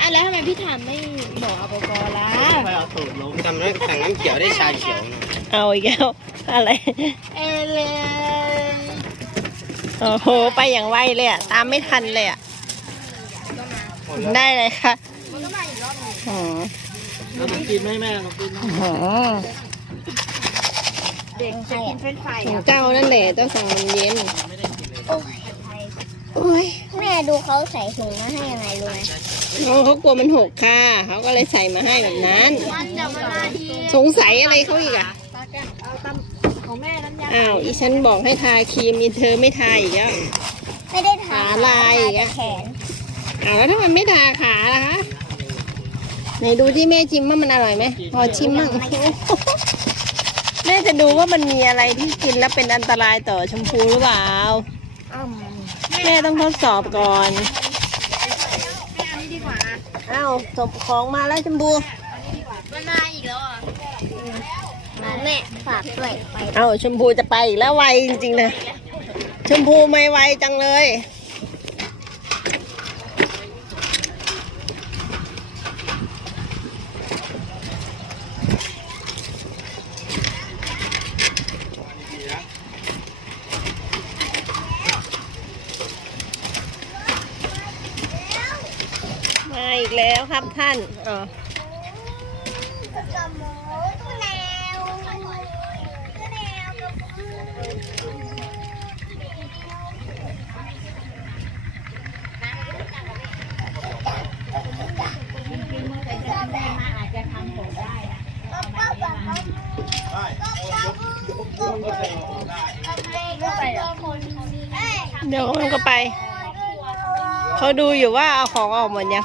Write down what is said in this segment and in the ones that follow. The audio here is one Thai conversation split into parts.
อะแล้วทำไมพี่ถามไม่บอกอบกล่ะไปเอาสูตรลงจำน้ำเขียวได้ชาเขียวเอาอีกแล้วอะไรเอเลนโอ้โหไปอย่างไวเลยอ่ะตามไม่ทันเลยอ่ะได้เลยค่ะเราต้องกินไหมแม่ต้องกินเด็กจะกินเฟรนช์ไฟเจ้านั่นแหละเจ้าสองมันเย็นโอ้ยแม่ดูเขาใส่ถุงมาให้องไรรู้ไหมเขากลัวมันหกค่ะเขาก็เลยใส่มาให้แบบนั้น สงสัยอะไรเขาอีกอะอ้าว อีฉันบอกให้ทาครีมอีเธอไม่ทาอีกแล้วไม่ได้ทาลายอีกแล้วแขนอ้าแล้วถ้ามันไม่ทาขาล่ะคะ ไหนดูที่แม่ชิมว่ามันอร่อยไหมพอชิมมั้งแม่จะดูว่ามันมีอะไรที่กินแล้วเป็นอันตรายต่อชมพูหรือเปล่าแม่ต้องทดสอบก่อนเอาส่งของมาแล้วชมบูมาอีกแล้วมาแม่ฝากด้วยเอาชมพูจะไปอีกแล้วไวจริงๆนะ ชมพูไม่ไวจังเลยอีกแล้วครับ ท่าน เดี๋ยวเขาก็ไปเขาดูอยู่ว่าเอาของออกหมดยัง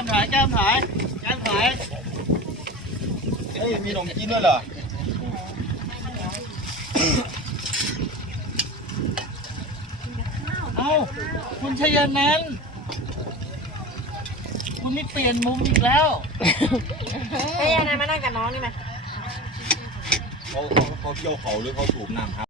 ้มถ่ายแก้มถ่าย แก้มถ่ายเฮ้ย มีนมกินด้วยเหรอคุณชยันนั้น คุณนี่เปลี่ยนมุมอีกแล้วชยันนั้นมานั่งกับน้องนี่ไหม เขาเขาเขาเที่ยวเขาหรือเขาถูกนั่งครับ